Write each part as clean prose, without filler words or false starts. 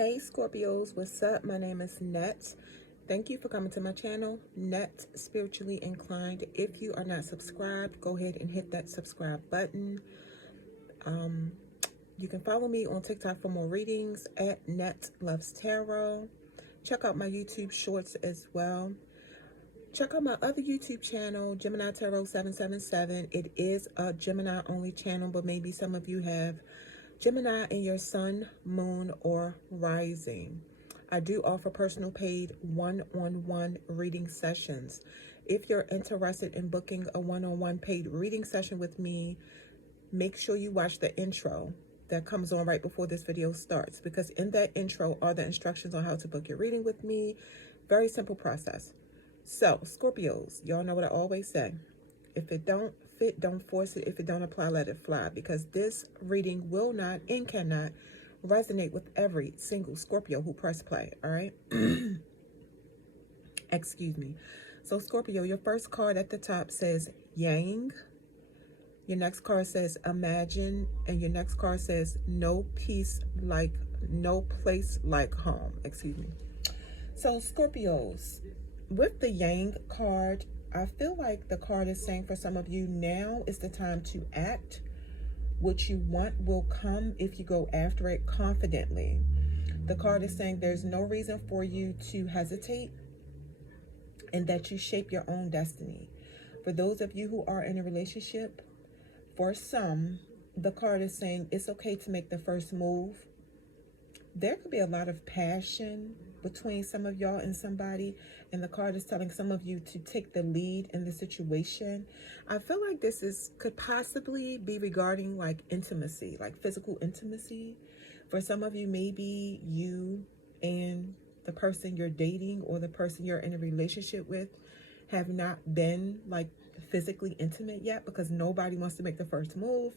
Hey Scorpios, what's up? My name is Net. Thank you for coming to my channel, Net Spiritually Inclined. If you are not subscribed, go ahead and hit that subscribe button. You can follow me on TikTok for more readings at Net Loves Tarot. Check out my YouTube shorts as well. Check out my other YouTube channel, Gemini Tarot 777. It is a Gemini only channel, but maybe some of you have Gemini in your sun, moon, or rising. I do offer personal paid one-on-one reading sessions. If you're interested in booking a one-on-one paid reading session with me, make sure you watch the intro that comes on right before this video starts, because in that intro are the instructions on how to book your reading with me. Very simple process. So, Scorpios, y'all know what I always say. If it don't fit, don't force it. If it don't apply, let it fly. Because this reading will not and cannot resonate with every single Scorpio who press play, all right? Excuse me. So, Scorpio, your first card at the top says Yang. Your next card says Imagine. And your next card says No place like home. Excuse me. So, Scorpios, with the Yang card, I feel like the card is saying for some of you, now is the time to act. What you want will come if you go after it confidently. The card is saying there's no reason for you to hesitate and that you shape your own destiny. For those of you who are in a relationship, for some, the card is saying it's okay to make the first move. There could be a lot of passion between some of y'all and somebody, and the card is telling some of you to take the lead in the situation. I feel like this could possibly be regarding like intimacy, like physical intimacy. For some of you, maybe you and the person you're dating or the person you're in a relationship with have not been like physically intimate yet because nobody wants to make the first move.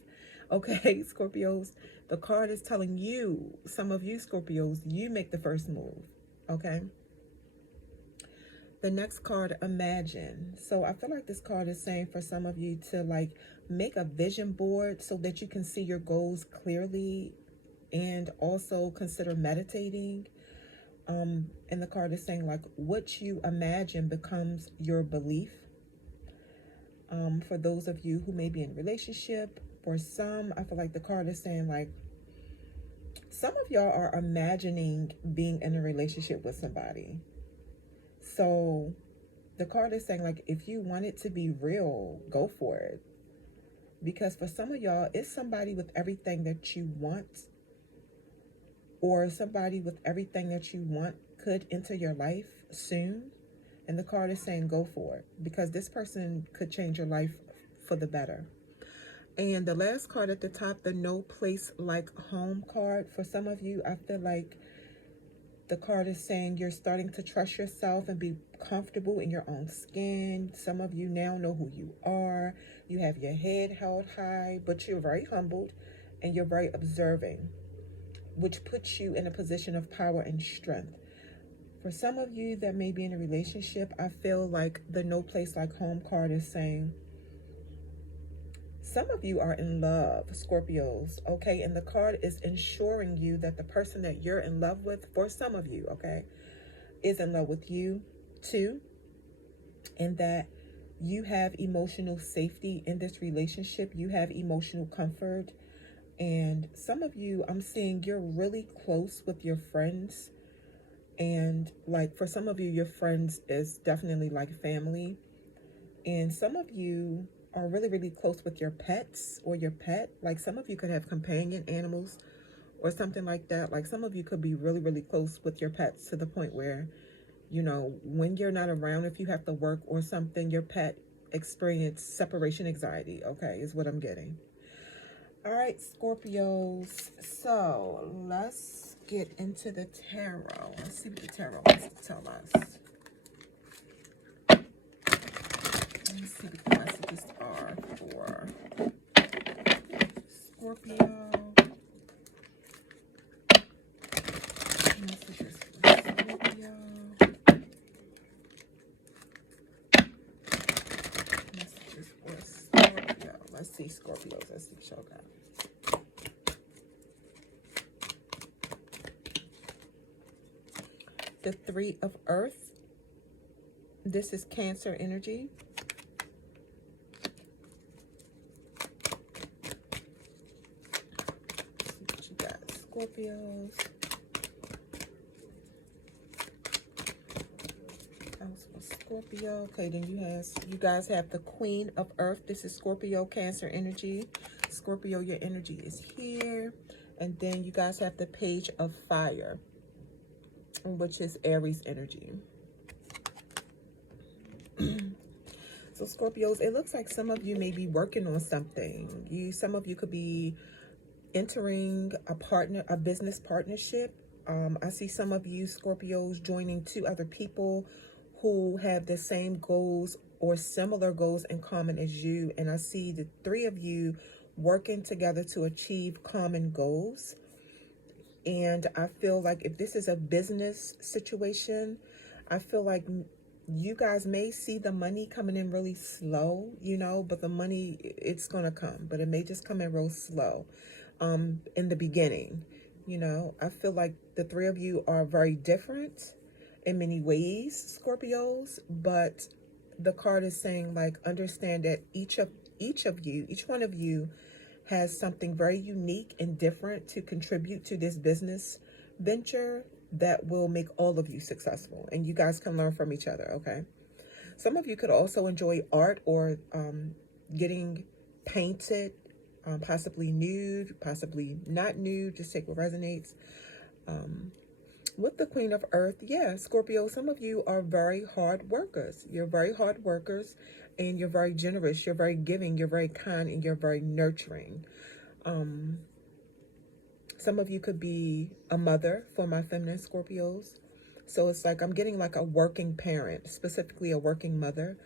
Okay, Scorpios, the card is telling you, some of you Scorpios, you make the first move. Okay. The next card, Imagine. So I feel like this card is saying for some of you to like make a vision board so that you can see your goals clearly, and also consider meditating. And the card is saying like what you imagine becomes your belief. For those of you who may be in a relationship, for some, I feel like the card is saying like some of y'all are imagining being in a relationship with somebody. So the card is saying like if you want it to be real, go for it. Because for some of y'all, it's somebody with everything that you want, or somebody with everything that you want could enter your life soon. And the card is saying go for it, because this person could change your life for the better. And the last card at the top, the No Place Like Home card. For some of you, I feel like the card is saying you're starting to trust yourself and be comfortable in your own skin. Some of you now know who you are. You have your head held high, but you're very humbled and you're very observing, which puts you in a position of power and strength. For some of you that may be in a relationship, I feel like the No Place Like Home card is saying some of you are in love, Scorpios, okay? And the card is ensuring you that the person that you're in love with, for some of you, okay, is in love with you too, and that you have emotional safety in this relationship. You have emotional comfort. And some of you, I'm seeing you're really close with your friends. And like for some of you, your friends is definitely like family. And some of you are really, really close with your pets or your pet. Like some of you could have companion animals or something like that. Like some of you could be really, really close with your pets to the point where, you know, when you're not around, if you have to work or something, your pet experience separation anxiety, okay, is what I'm getting. All right, Scorpios, so let's get into the tarot. Let's see what the tarot wants to tell us. Let's see what the messages are for Scorpio. Messages for Scorpio. Messages for Scorpio. Let's see, Scorpios. Let's see, show that. The Three of Earth. This is Cancer energy. Let's see what you got, Scorpios. Scorpio. Okay, then you guys have the Queen of Earth. This is Scorpio, Cancer energy. Scorpio, your energy is here. And then you guys have the Page of Fire, which is Aries energy. So Scorpios, it looks like some of you may be working on something. Some of you could be entering a business partnership. I see some of you Scorpios joining 2 other people who have the same goals or similar goals in common as you. And I see the 3 of you working together to achieve common goals. And I feel like if this is a business situation, I feel like you guys may see the money coming in really slow, you know, but the money, it's going to come, but it may just come in real slow in the beginning. You know, I feel like the 3 of you are very different in many ways, Scorpios, but the card is saying, like, understand that each one of you has something very unique and different to contribute to this business venture that will make all of you successful, and you guys can learn from each other. Okay, some of you could also enjoy art or getting painted, possibly nude, possibly not nude, just take what resonates. With the Queen of Earth, yeah, Scorpio, some of you are very hard workers. You're very hard workers, and you're very generous. You're very giving. You're very kind, and you're very nurturing. Some of you could be a mother for my feminine Scorpios. So it's like I'm getting like a working parent, specifically a working mother.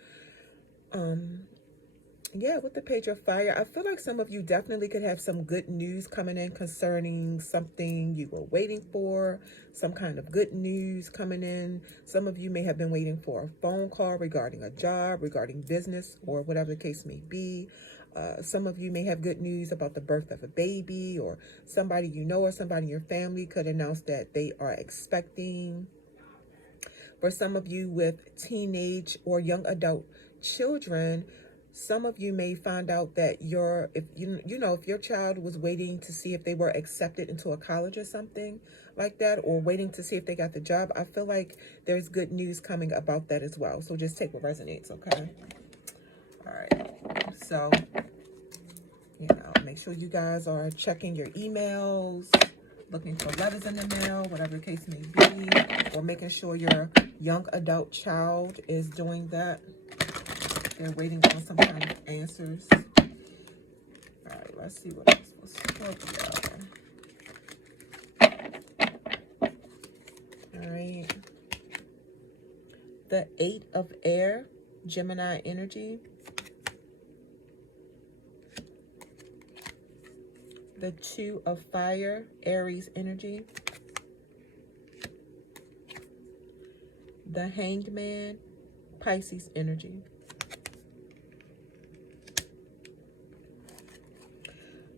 Yeah, with the Page of Fire, I feel like some of you definitely could have some good news coming in concerning something you were waiting for, some kind of good news coming in. Some of you may have been waiting for a phone call regarding a job, regarding business, or whatever the case may be. Some of you may have good news about the birth of a baby, or somebody you know or somebody in your family could announce that they are expecting. For some of you with teenage or young adult children, some of you may find out that if your child was waiting to see if they were accepted into a college or something like that, or waiting to see if they got the job, I feel like there's good news coming about that as well. So just take what resonates, okay? All right. So, make sure you guys are checking your emails, looking for letters in the mail, whatever the case may be, or making sure your young adult child is doing that. They're waiting on some kind of answers. All right, let's see what else was Scorpio. All right. The 8 of Air, Gemini energy. The 2 of Fire, Aries energy. The Hanged Man, Pisces energy.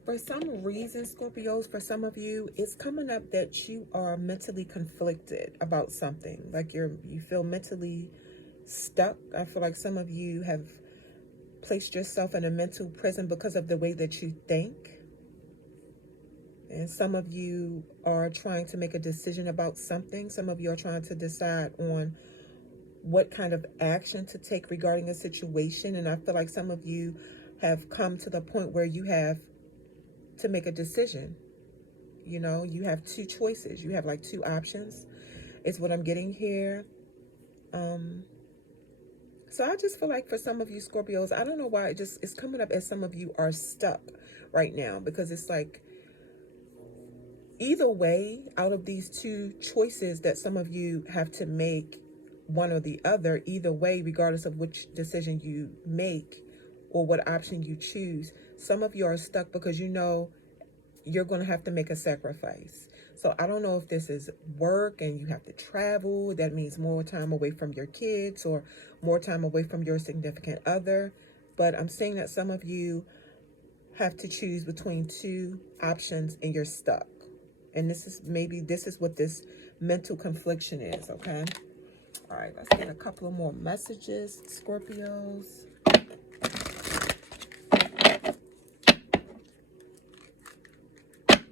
For some reason, Scorpios, for some of you, it's coming up that you are mentally conflicted about something. Like you feel mentally stuck. I feel like some of you have placed yourself in a mental prison because of the way that you think. And some of you are trying to make a decision about something. Some of you are trying to decide on what kind of action to take regarding a situation. And I feel like some of you have come to the point where you have to make a decision. You know, you have 2 choices. You have like 2 options. It's what I'm getting here. So I just feel like for some of you Scorpios, I don't know why it's coming up as some of you are stuck right now, because it's like either way, out of these 2 choices that some of you have to make, one or the other, either way, regardless of which decision you make or what option you choose, some of you are stuck because you know you're going to have to make a sacrifice. So I don't know if this is work and you have to travel. That means more time away from your kids or more time away from your significant other. But I'm saying that some of you have to choose between 2 options and you're stuck. And this is what this mental confliction is, okay? All right, let's get a couple of more messages, Scorpios.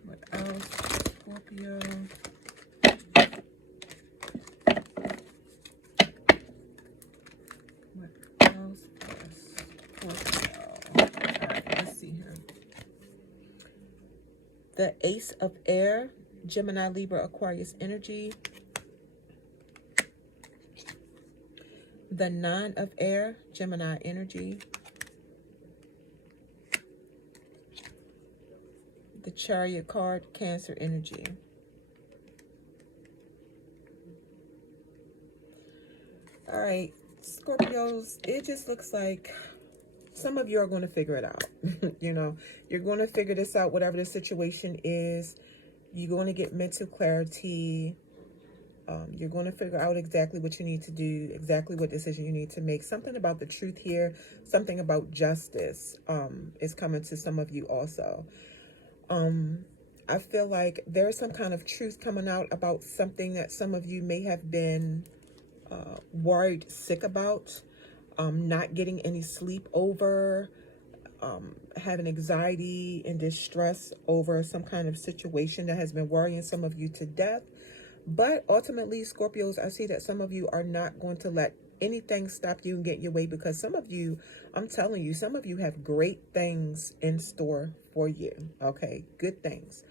What else, Scorpio? What else for Scorpio? All right, let's see here. The Ace of Air, Gemini, Libra, Aquarius energy. The Nine of Air, Gemini energy. The Chariot card, Cancer energy. All right, Scorpios, it just looks like some of you are going to figure it out. You know, you're going to figure this out, whatever the situation is. You're going to get mental clarity. You're going to figure out exactly what you need to do, exactly what decision you need to make. Something about the truth here, something about justice is coming to some of you also. I feel like there's some kind of truth coming out about something that some of you may have been worried, sick about, not getting any sleep over, having anxiety and distress over some kind of situation that has been worrying some of you to death. But ultimately, Scorpios, I see that some of you are not going to let anything stop you and get your way, because some of you, I'm telling you, some of you have great things in store for you, okay? Good things.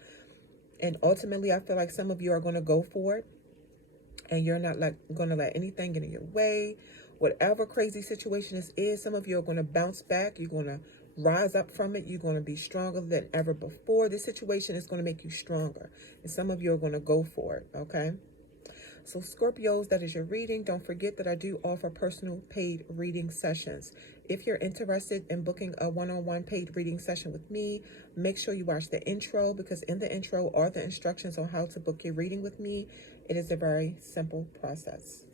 And ultimately, I feel like some of you are going to go for it, and you're not going to let anything get in your way. Whatever crazy situation this is, some of you are going to bounce back. You're going to rise up from it. You're going to be stronger than ever before. This situation is going to make you stronger. And some of you are going to go for it, okay? So Scorpios, that is your reading. Don't forget that I do offer personal paid reading sessions. If you're interested in booking a one-on-one paid reading session with me, make sure you watch the intro, because in the intro are the instructions on how to book your reading with me. It is a very simple process.